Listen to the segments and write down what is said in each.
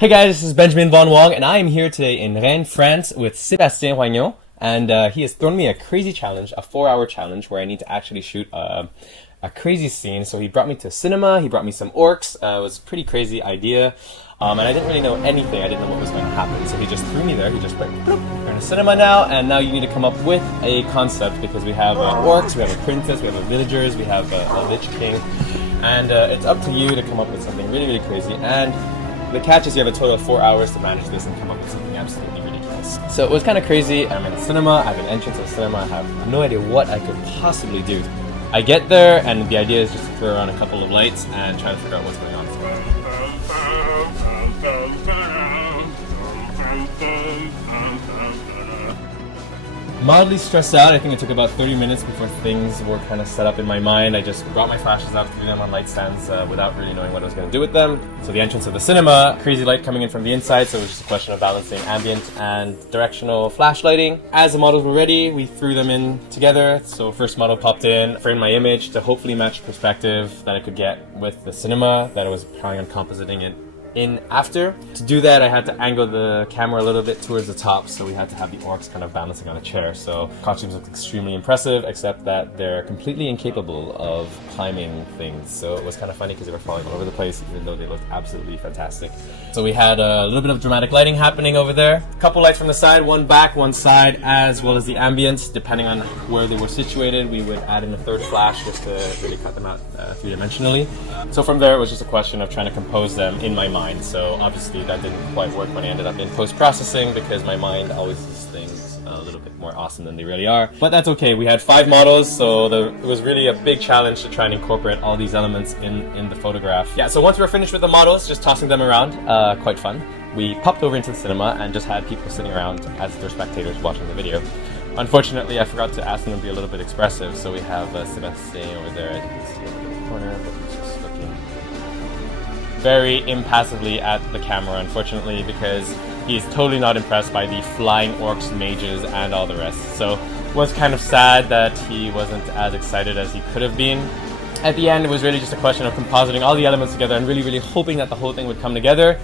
Hey guys, this is Benjamin Von Wong, and I am here today in Rennes, France with Sebastien, and he has thrown me a crazy challenge, a 4-hour challenge where I need to actually shoot a crazy scene. So he brought me to a cinema, he brought me some orcs. It was a pretty crazy idea, and I didn't really know anything. I didn't know what was going to happen, so he just threw me there. He just went, bloop, we're in a cinema now, and now you need to come up with a concept because we have orcs, we have a princess, we have villagers, we have a lich king, and it's up to you to come up with something really, really crazy. And the catch is you have a total of 4 hours to manage this and come up with something absolutely ridiculous. So it was kind of crazy. I'm in the cinema, I have an entrance to the cinema, I have no idea what I could possibly do. I get there and the idea is just to throw on a couple of lights and try to figure out what's going on. Mildly stressed out. I think it took about 30 minutes before things were kind of set up in my mind. I just brought my flashes out, threw them on light stands without really knowing what I was going to do with them. So the entrance of the cinema, crazy light coming in from the inside, so it was just a question of balancing ambient and directional flash lighting. As the models were ready, we threw them in together. So first model popped in, framed my image to hopefully match perspective that I could get with the cinema that I was planning on compositing it in after. To do that, I had to angle the camera a little bit towards the top, so we had to have the orcs kind of balancing on a chair. So costumes look extremely impressive, except that they're completely incapable of climbing things. So it was kind of funny because they were falling all over the place, even though they looked absolutely fantastic. So we had a little bit of dramatic lighting happening over there. A couple lights from the side, one back, one side, as well as the ambience. Depending on where they were situated, we would add in a third flash just to really cut them out three-dimensionally. So from there, it was just a question of trying to compose them in my mind. So obviously that didn't quite work when I ended up in post-processing because my mind always sees things a little bit more awesome than they really are. But that's okay. We had 5 models, so it was really a big challenge to try and incorporate all these elements in the photograph. Yeah, so once we were finished with the models, just tossing them around, quite fun. We popped over into the cinema and just had people sitting around as their spectators watching the video. Unfortunately, I forgot to ask them to be a little bit expressive, so we have Sebastien over there. I can see over the corner, but he's just looking very impassively at the camera, unfortunately, because he's totally not impressed by the flying orcs, mages, and all the rest. So it was kind of sad that he wasn't as excited as he could have been. At the end, it was really just a question of compositing all the elements together and really, really hoping that the whole thing would come together.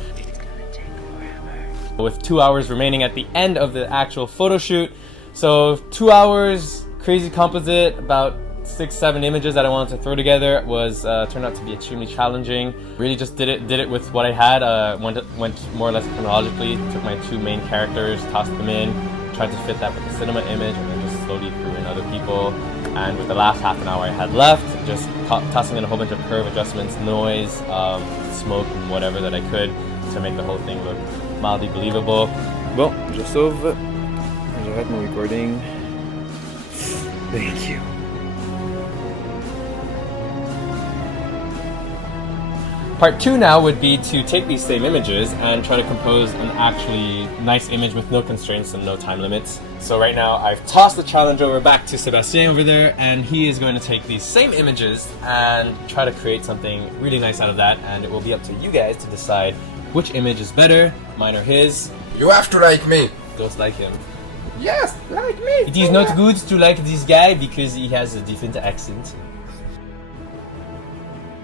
With 2 hours remaining at the end of the actual photo shoot. So 2 hours, crazy composite, about 6-7 images that I wanted to throw together was turned out to be extremely challenging. Really just did it with what I had. Went more or less chronologically. Took my 2 main characters, tossed them in, tried to fit that with the cinema image, and then just slowly threw in other people. And with the last half an hour I had left, just tossing in a whole bunch of curve adjustments, noise, smoke, and whatever that I could to make the whole thing look mildly believable. Bon, je sauve. J'arrête mon recording. Thank you. Part 2 now would be to take these same images and try to compose an actually nice image with no constraints and no time limits. So right now I've tossed the challenge over back to Sebastien over there, and he is going to take these same images and try to create something really nice out of that, and it will be up to you guys to decide which image is better, mine or his. You have to like me. Don't like him. Yes, like me. It is not good to like this guy because he has a different accent.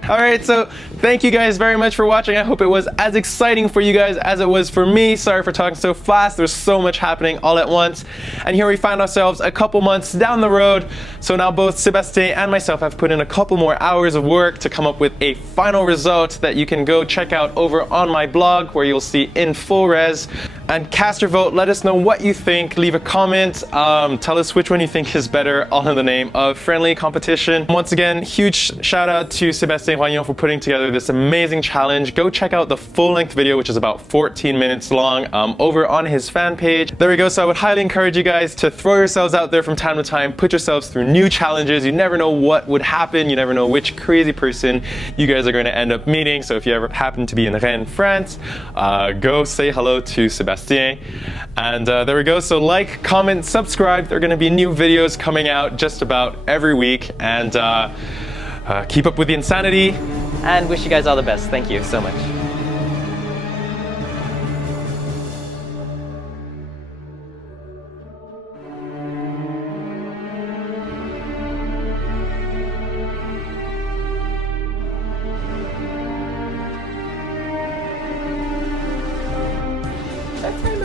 Alright, so thank you guys very much for watching. I hope it was as exciting for you guys as it was for me. Sorry for talking so fast. There's so much happening all at once. And here we find ourselves a couple months down the road. So now both Sebastien and myself have put in a couple more hours of work to come up with a final result that you can go check out over on my blog, where you'll see in full res. And cast your vote. Let us know what you think. Leave a comment. Tell us which one you think is better, all in the name of friendly competition. Once again, huge shout out to Sebastien for putting together this amazing challenge. Go check out the full-length video, which is about 14 minutes long, over on his fan page. There we go. So I would highly encourage you guys to throw yourselves out there from time to time, put yourselves through new challenges. You never know what would happen. You never know which crazy person you guys are going to end up meeting. So if you ever happen to be in Rennes, France, go say hello to Sebastien. And there we go. So like, comment, subscribe. There are going to be new videos coming out just about every week. And keep up with the insanity, and wish you guys all the best. Thank you so much.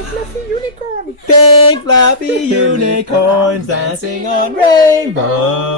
fluffy unicorn. Pink fluffy unicorns dancing on rainbows.